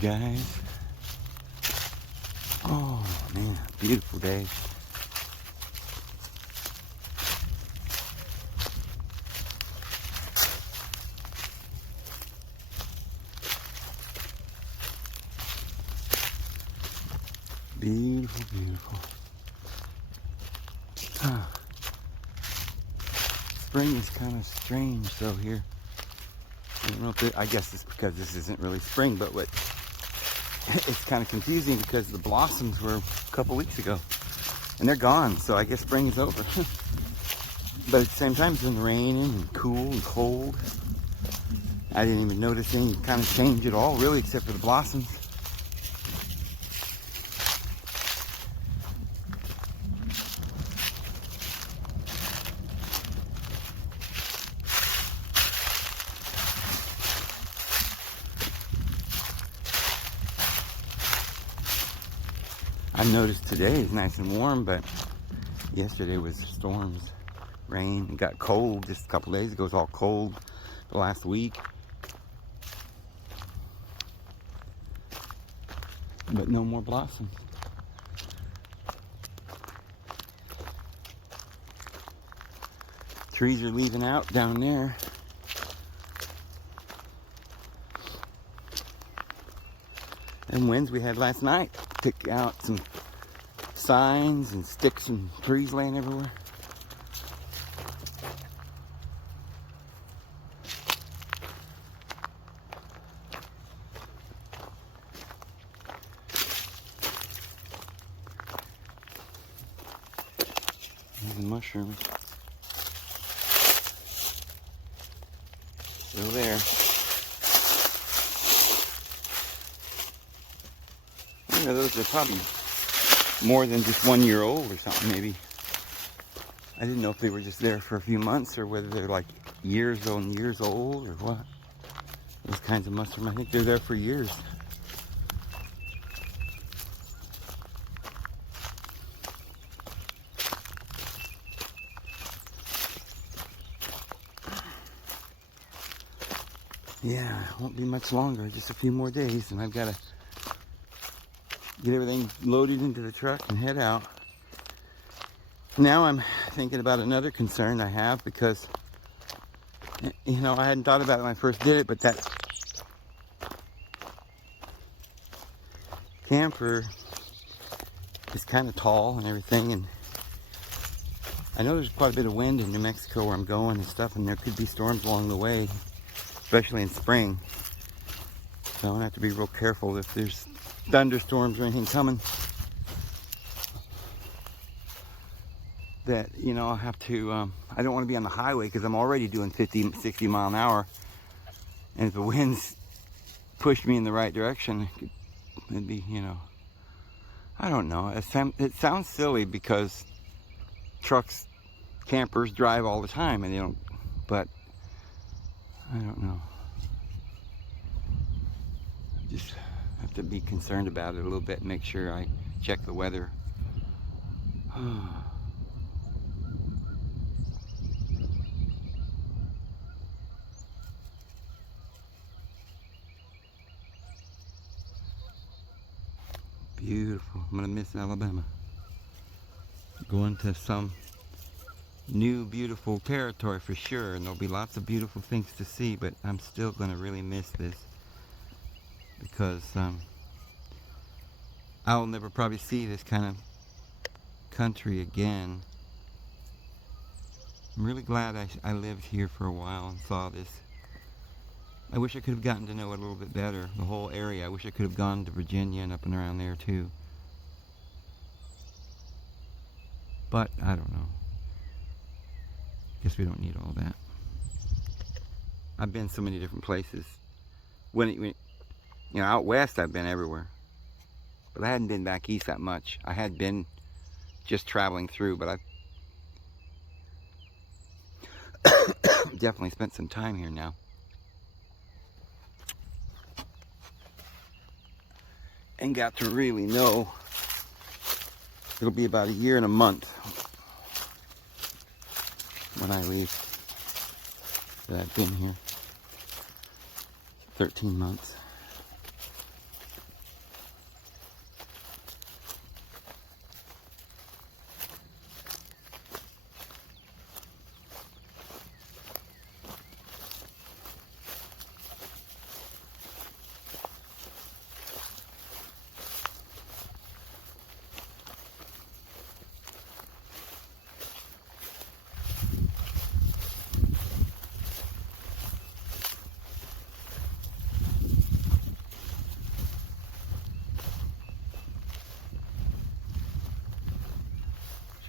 guys. Oh man, beautiful day. Beautiful, beautiful. Spring is kind of strange though here. I don't know if I guess it's because this isn't really spring, but it's kind of confusing because the blossoms were a couple weeks ago and they're gone, so I guess spring is over. But at the same time, it's been raining and cool and cold. I didn't even notice any kind of change at all, really, except for the blossoms. I've noticed today is nice and warm, but yesterday was storms, rain. It got cold just a couple days ago. It was all cold the last week. But no more blossoms. Trees are leaving out down there. And winds we had last night took out some signs and sticks and trees laying everywhere. Even mushrooms. Still there. You know, those are probably more than just 1 year old or something, maybe. I didn't know if they were just there for a few months or whether they're like years and years old or what. Those kinds of mushrooms, I think they're there for years. Yeah, it won't be much longer, just a few more days, and I've got to get everything loaded into the truck and head out. Now I'm thinking about another concern I have because, you know, I hadn't thought about it when I first did it, but that camper is kind of tall and everything, and I know there's quite a bit of wind in New Mexico where I'm going and stuff, and there could be storms along the way, especially in spring. So I'm gonna have to be real careful if there's thunderstorms or anything coming. That, you know, I'll have to, I don't want to be on the highway because I'm already doing 50, 60 mile an hour. And if the winds push me in the right direction, it'd be, you know, I don't know. It sounds silly because trucks, campers drive all the time and they don't, but I don't know. Just have to be concerned about it a little bit and make sure I check the weather. Beautiful. I'm gonna miss Alabama. Going to some new beautiful territory for sure, and there'll be lots of beautiful things to see, but I'm still gonna really miss this because I'll never probably see this kind of country again. I'm really glad I lived here for a while and saw this. I wish I could have gotten to know it a little bit better, the whole area. I wish I could have gone to Virginia and up and around there too. But I don't know. Guess we don't need all that. I've been so many different places. When you know, out west I've been everywhere. But I hadn't been back east that much. I had been just traveling through, but I've definitely spent some time here now. And got to really know. It'll be about a year and a month when I leave that I've been here. 13 months.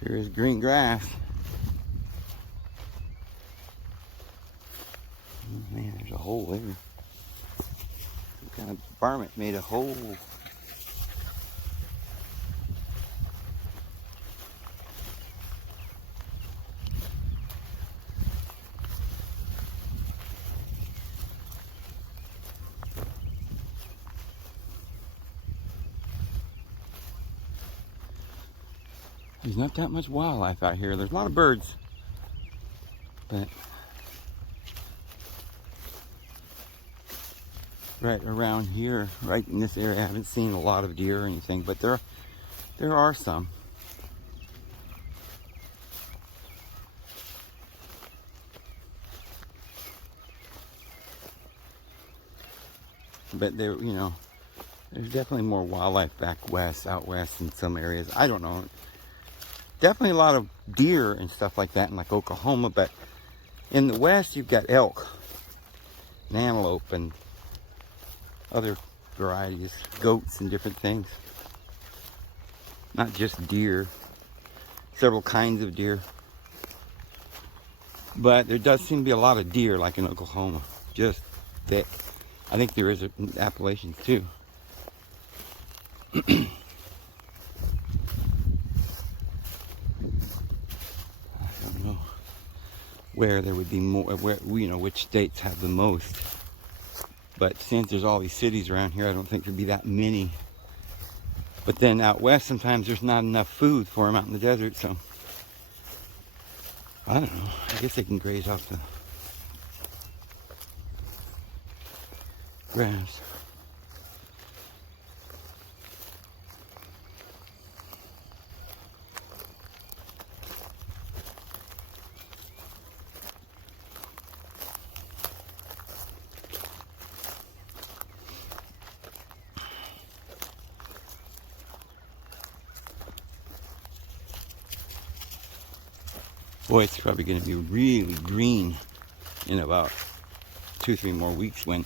Sure is green grass. Oh, man, there's a hole there. Some kind of varmint made a hole. There's not that much wildlife out here. There's a lot of birds, but right around here, right in this area, I haven't seen a lot of deer or anything, but there are some. But there, you know, there's definitely more wildlife back west, out west in some areas. I don't know. Definitely a lot of deer and stuff like that in like Oklahoma, but in the west you've got elk and antelope and other varieties, goats and different things. Not just deer, several kinds of deer. But there does seem to be a lot of deer like in Oklahoma, just thick. I think there is in Appalachians too. Where there would be more, where, you know, which states have the most. But since there's all these cities around here, I don't think there'd be that many. But then out west, sometimes there's not enough food for them out in the desert, so I don't know. I guess they can graze off the grass. Boy, it's probably going to be really green in about 2-3 more weeks when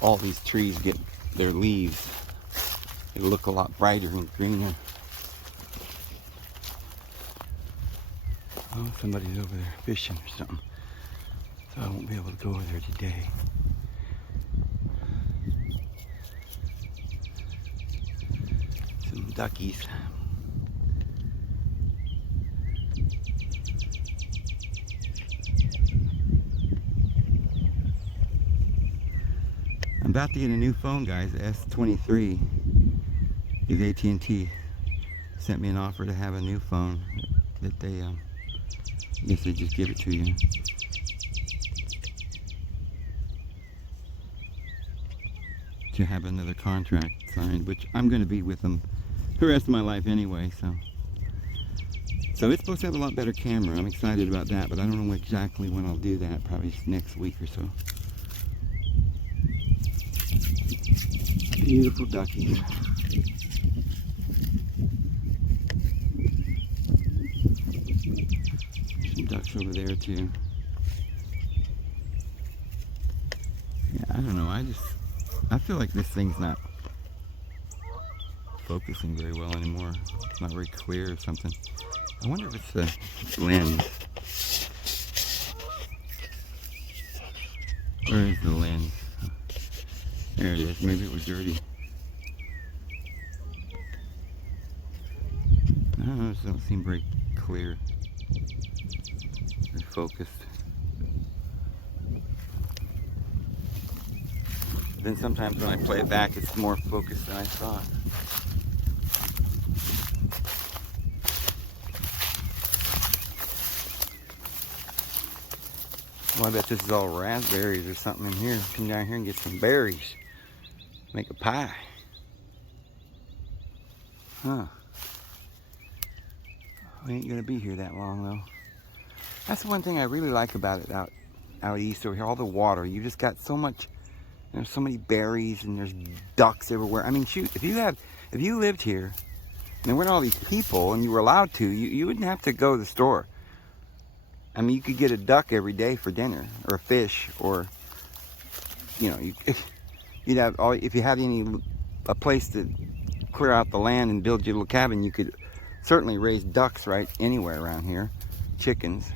all these trees get their leaves. It'll look a lot brighter and greener. Oh, somebody's over there fishing or something. So I won't be able to go over there today. Some duckies. I'm about to get a new phone, guys, S23. Because AT&T sent me an offer to have a new phone that they, I guess they just give it to you. To have another contract signed, which I'm going to be with them the rest of my life anyway, so. So it's supposed to have a lot better camera. I'm excited about that, but I don't know exactly when I'll do that. Probably next week or so. Beautiful duckies. Some ducks over there too. Yeah, I don't know. I feel like this thing's not focusing very well anymore. It's not very clear or something. I wonder if it's the lens. Where is the lens? There it is. Maybe it was dirty. I don't know. It doesn't seem very clear. Very focused. Then sometimes when I play it back, it's more focused than I thought. Well, I bet this is all raspberries or something in here. Come down here and get some berries. Make a pie. Huh. We ain't gonna be here that long though. That's the one thing I really like about it out east over here. All the water. You just got so much. There's so many berries and there's ducks everywhere. I mean, shoot, if you lived here and there weren't all these people and you were allowed to, you wouldn't have to go to the store. I mean, you could get a duck every day for dinner, or a fish, or, you know, you'd have all, if you had a place to clear out the land and build your little cabin, you could certainly raise ducks right anywhere around here, chickens.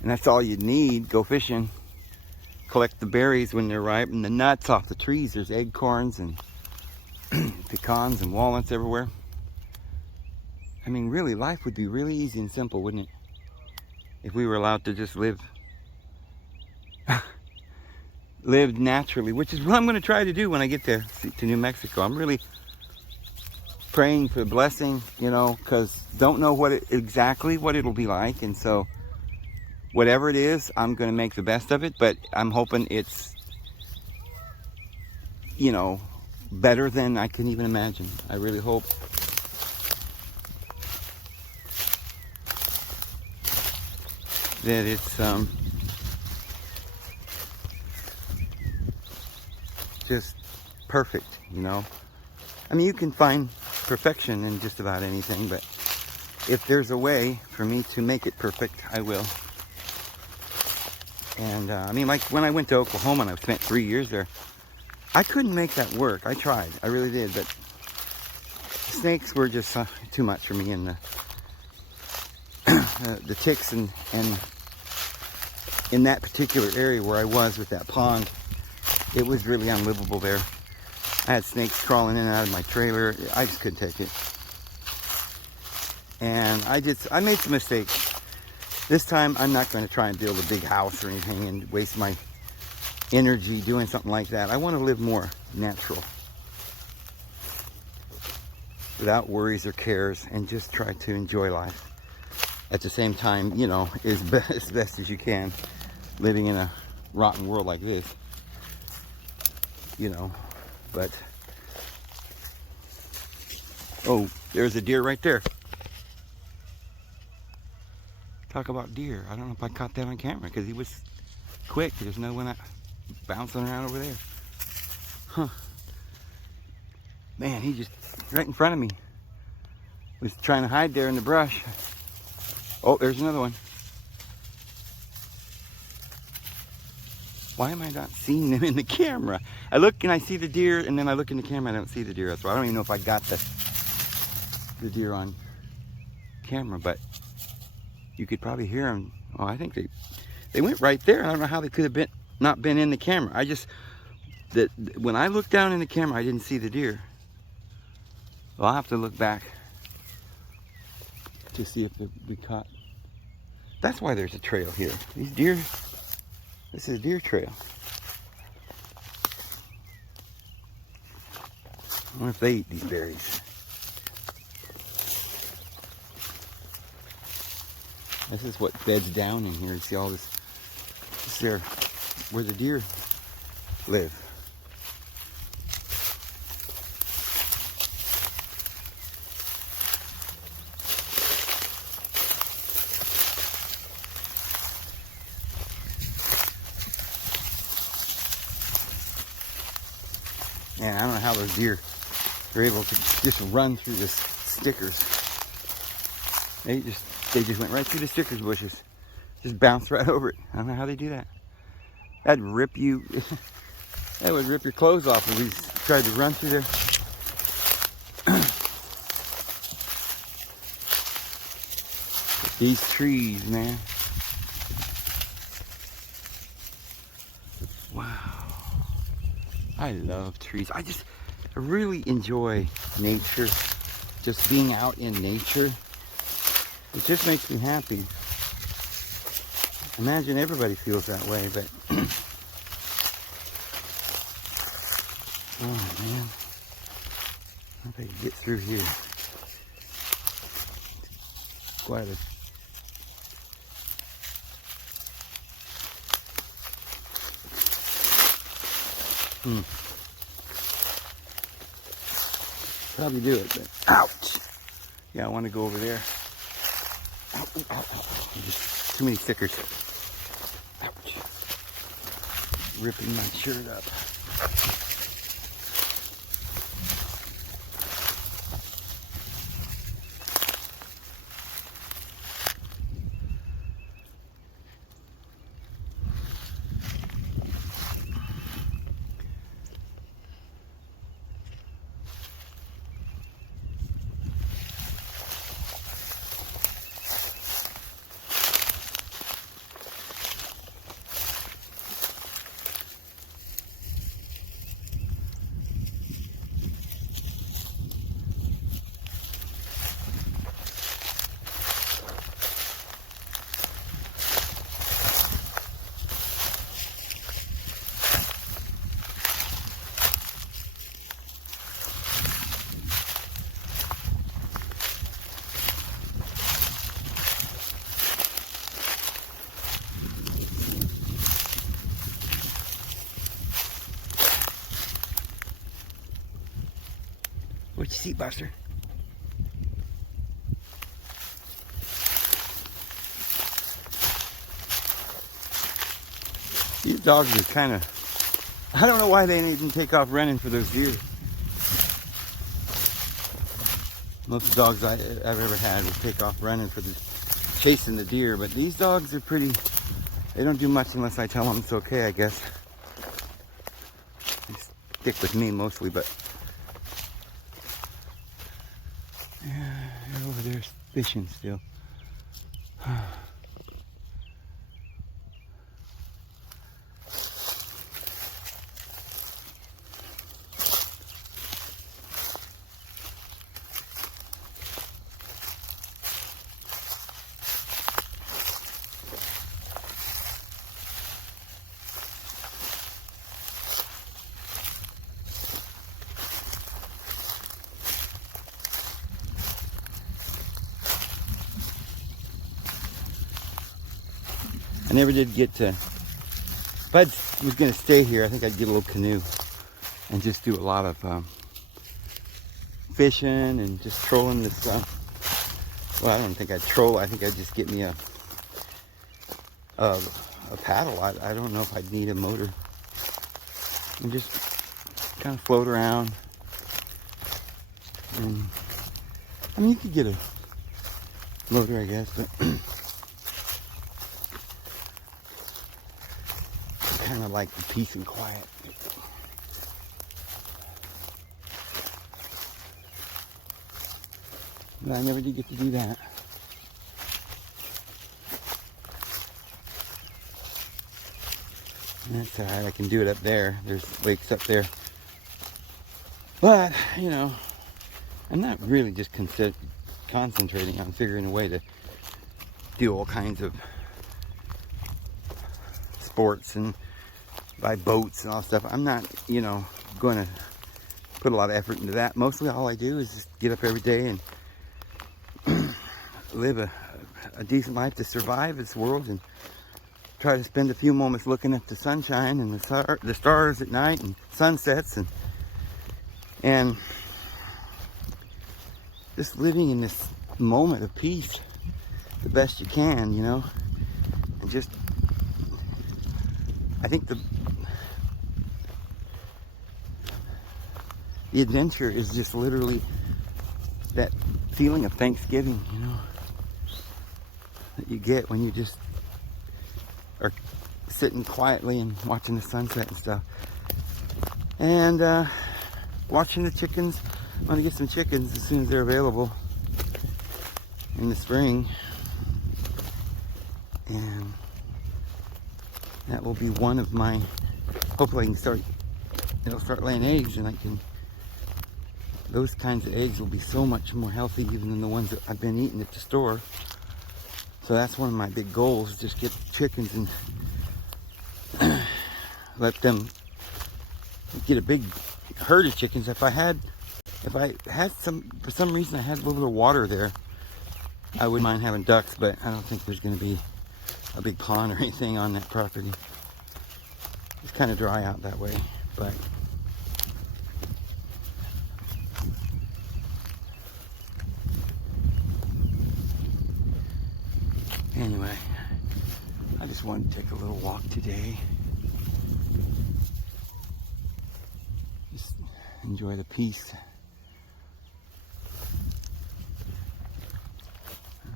And that's all you need. Go fishing, collect the berries when they're ripe, and the nuts off the trees. There's acorns and pecans and walnuts everywhere. I mean, really, life would be really easy and simple, wouldn't it? If we were allowed to just live live naturally, which is what I'm going to try to do when I get there to New Mexico. I'm really praying for blessing, you know, because don't know exactly what it'll be like, and so whatever it is, I'm going to make the best of it, but I'm hoping it's, you know, better than I can even imagine. I really hope. That it's just perfect, you know. I mean, you can find perfection in just about anything, but if there's a way for me to make it perfect, I will. And I mean, like when I went to Oklahoma and I spent 3 years there, I couldn't make that work. I tried, I really did, but snakes were just too much for me, and the ticks and in that particular area where I was with that pond, it was really unlivable there. I had snakes crawling in and out of my trailer. I just couldn't take it. And I made some mistakes. This time I'm not going to try and build a big house or anything and waste my energy doing something like that. I want to live more natural, without worries or cares, and just try to enjoy life. At the same time, you know, as best as you can, living in a rotten world like this, you know. But oh, there's a deer right there. Talk about deer. I don't know if I caught that on camera because he was quick. There's no one bouncing around over there. Huh. Man, he just right in front of me was trying to hide there in the brush. Oh, there's another one. Why am I not seeing them in the camera? I look and I see the deer, and then I look in the camera and I don't see the deer. So I don't even know if I got the deer on camera, but you could probably hear them. Oh, I think they went right there. I don't know how they could have not been in the camera. When I looked down in the camera, I didn't see the deer. Well, I'll have to look back to see if we caught. That's why there's a trail here. These deer, this is a deer trail. I wonder if they eat these berries. This is what beds down in here. You see all this. This is there where the deer live. Man, I don't know how those deer are able to just run through the stickers. They just went right through the stickers bushes. Just bounced right over it. I don't know how they do that. That'd rip you. That would rip your clothes off if we tried to run through there. These trees, man. Wow. I love trees. I really enjoy nature. Just being out in nature. It just makes me happy. Imagine everybody feels that way, but oh man. I hope I can get through here. Quite a probably do it, but ouch. Yeah, I want to go over there. Ow, ow, ow. Just too many stickers. Ouch. Ripping my shirt up. What you see, Buster? These dogs are kind of, I don't know why they didn't even take off running for those deer. Most of the dogs I've ever had would take off running for chasing the deer, but these dogs are pretty, they don't do much unless I tell them it's okay, I guess. They stick with me mostly, but yeah, they're over there fishing still. I never did get to, if I was going to stay here, I think I'd get a little canoe and just do a lot of fishing and just trolling this, well, I don't think I'd troll, I think I'd just get me a paddle. I don't know if I'd need a motor. And just kind of float around. And, I mean, you could get a motor, I guess, but kind of like the peace and quiet. But I never did get to do that. And that's alright, I can do it up there. There's lakes up there. But, you know, I'm not really just concentrating on figuring a way to do all kinds of sports and buy boats and all stuff. I'm not, you know, going to put a lot of effort into that. Mostly all I do is just get up every day and live a decent life to survive this world, and try to spend a few moments looking at the sunshine and the stars at night and sunsets, and just living in this moment of peace the best you can, you know. And just, I think the adventure is just literally that feeling of Thanksgiving, you know, that you get when you just are sitting quietly and watching the sunset and stuff. And watching the chickens. I'm gonna get some chickens as soon as they're available in the spring. And that will be one of my, hopefully I can it'll start laying eggs, and I can, those kinds of eggs will be so much more healthy even than the ones that I've been eating at the store. So that's one of my big goals, just get chickens and let them get a big herd of chickens. If I had some, for some reason I had a little bit of water there, I wouldn't mind having ducks, but I don't think there's going to be a big pond or anything on that property. It's kind of dry out that way, but anyway, I just wanted to take a little walk today. Just enjoy the peace.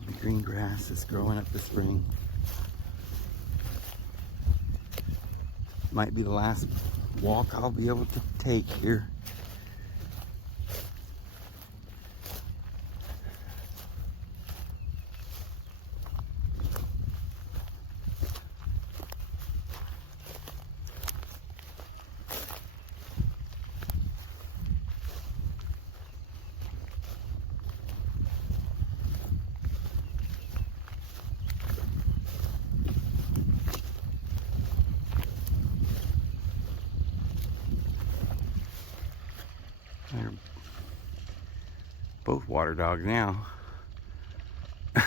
The green grass is growing up this spring. Might be the last walk I'll be able to take here. They're both water dogs now. They're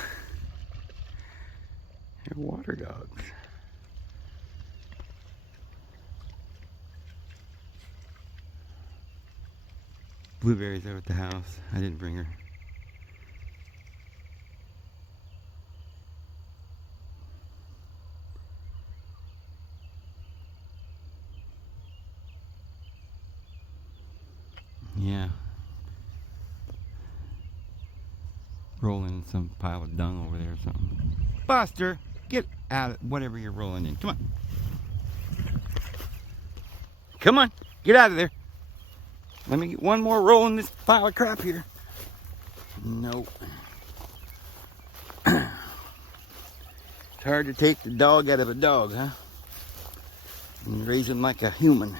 water dogs. Blueberries are at the house. I didn't bring her. Yeah. Rolling in some pile of dung over there or something. Buster, get out of whatever you're rolling in. Come on. Come on. Get out of there. Let me get one more roll in this pile of crap here. Nope. It's hard to take the dog out of a dog, huh? And raise him like a human.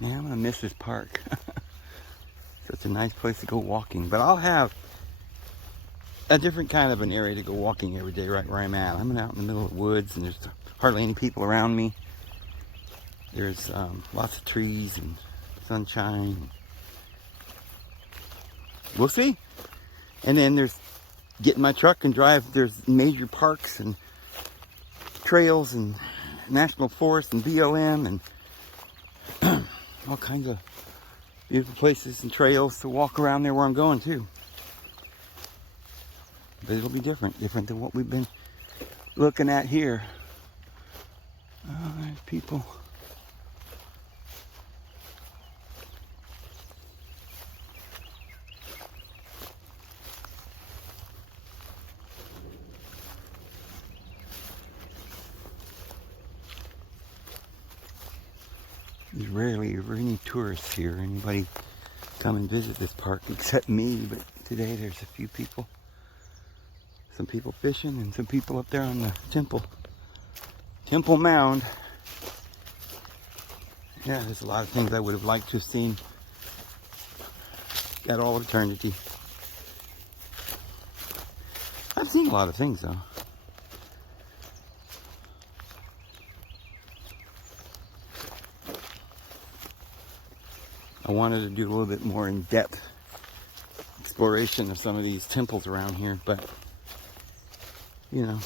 Man, I'm gonna miss this park. Such a nice place to go walking. But I'll have a different kind of an area to go walking every day right where I'm at. I'm out in the middle of the woods and there's hardly any people around me. There's lots of trees and sunshine. We'll see. And then there's get in my truck and drive. There's major parks and trails and national forests and BLM and all kinds of beautiful places and trails to walk around there where I'm going too. But it'll be different than what we've been looking at here. Oh, there's people. There's rarely ever any tourists here. Anybody come and visit this park except me, but today there's a few people. Some people fishing and some people up there on the Temple Mound. Yeah, there's a lot of things I would have liked to have seen at all eternity. I've seen a lot of things though. I wanted to do a little bit more in-depth exploration of some of these temples around here, but you know.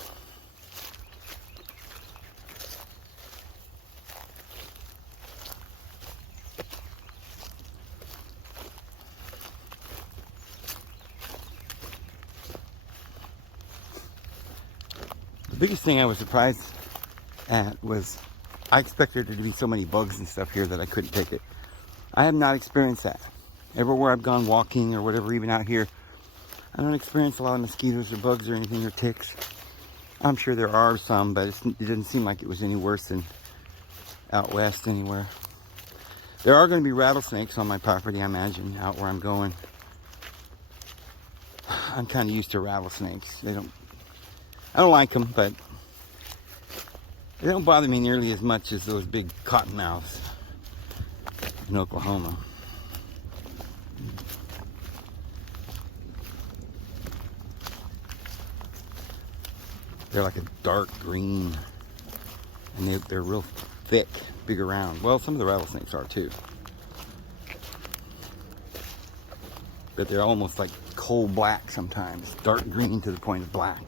The biggest thing I was surprised at was I expected there to be so many bugs and stuff here that I couldn't take it. I have not experienced that. Everywhere I've gone walking or whatever, even out here, I don't experience a lot of mosquitoes or bugs or anything or ticks. I'm sure there are some, but it didn't seem like it was any worse than out west anywhere. There are going to be rattlesnakes on my property, I imagine, out where I'm going. I'm kind of used to rattlesnakes. I don't like them, but they don't bother me nearly as much as those big cottonmouths in Oklahoma. They're like a dark green, and they're real thick, big around. Well, some of the rattlesnakes are too. But they're almost like coal black sometimes, dark green to the point of black.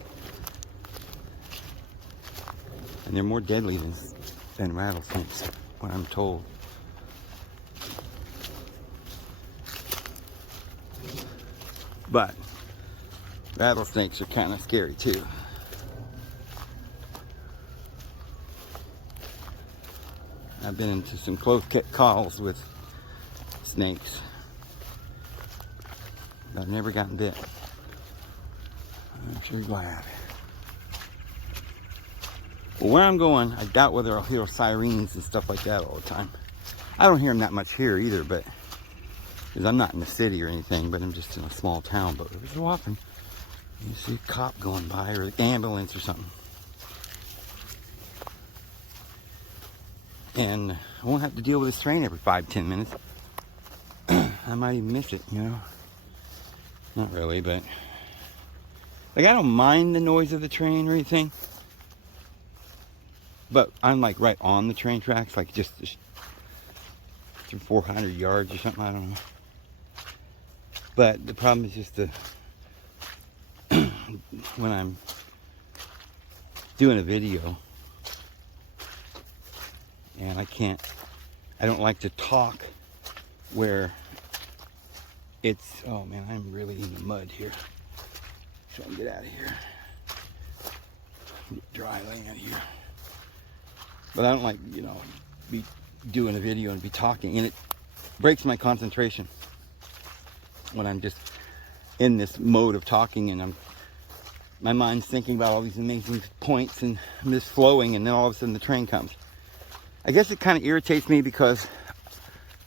And they're more deadly than rattlesnakes, what I'm told. But rattlesnakes are kind of scary too. I've been into some close calls with snakes. I've never gotten bit. I'm sure glad. Well, where I'm going, I doubt whether I'll hear sirens and stuff like that all the time. I don't hear them that much here either, but because I'm not in the city or anything, but I'm just in a small town. But every so often, you see a cop going by or an ambulance or something. And I won't have to deal with this train every 5-10 minutes. I might even miss it, you know. Not really, but like I don't mind the noise of the train or anything. But I'm like right on the train tracks, like just 400 yards or something, I don't know. But the problem is just when I'm doing a video, And I don't like to talk where it's, oh man, I'm really in the mud here. Try and get out of here. Get dry land here. But I don't like, be doing a video and be talking, and it breaks my concentration when I'm just in this mode of talking and my mind's thinking about all these amazing points and I'm just flowing, and then all of a sudden the train comes. I guess it kind of irritates me because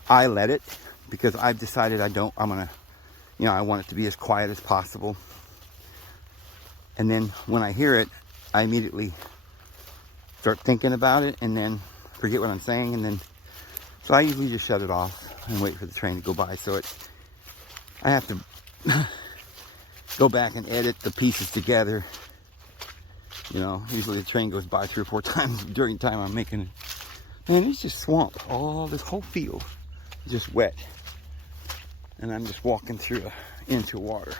I let it, because I've decided I want it to be as quiet as possible. And then when I hear it, I immediately start thinking about it and then forget what I'm saying, and then so I usually just shut it off and wait for the train to go by. So I have to go back and edit the pieces together. Usually the train goes by 3 or 4 times during the time I'm making it. Man, it's just swamp. All this whole field is just wet, and I'm just walking through into water.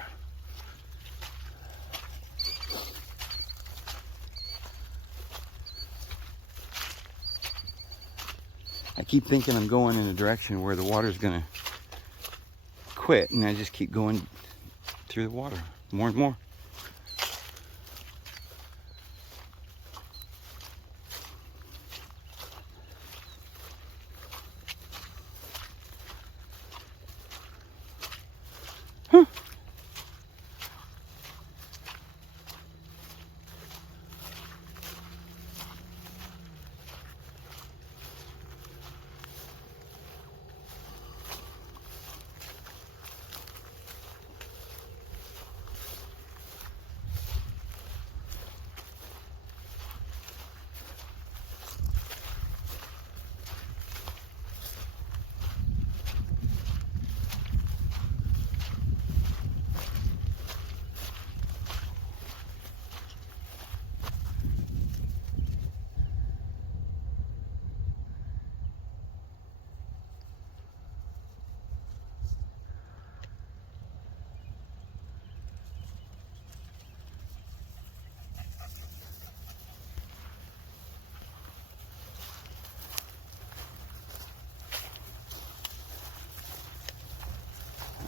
I keep thinking I'm going in a direction where the water's gonna quit, and I just keep going through the water more and more.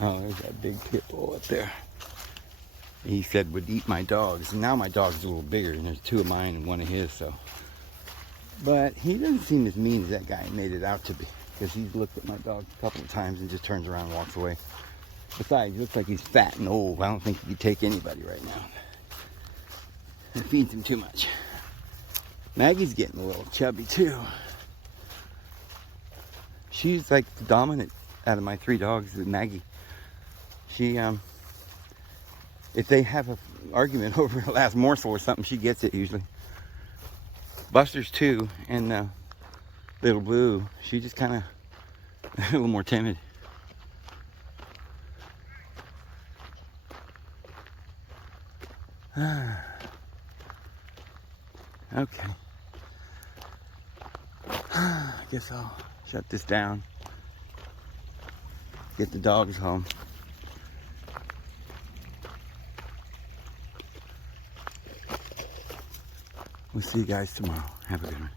Oh, there's that big pit bull up there. He said would eat my dogs. And now my dog's a little bigger, and there's 2 of mine and 1 of his, so. But he doesn't seem as mean as that guy made it out to be, because he's looked at my dog a couple of times and just turns around and walks away. Besides, he looks like he's fat and old. I don't think he could take anybody right now. It feeds him too much. Maggie's getting a little chubby too. She's like the dominant out of my 3 dogs, Maggie. She, if they have an argument over the last morsel or something, she gets it usually. Buster's too, and Little Blue, she just kind of a little more timid. Okay. I guess I'll shut this down. Get the dogs home. We'll see you guys tomorrow. Have a good one.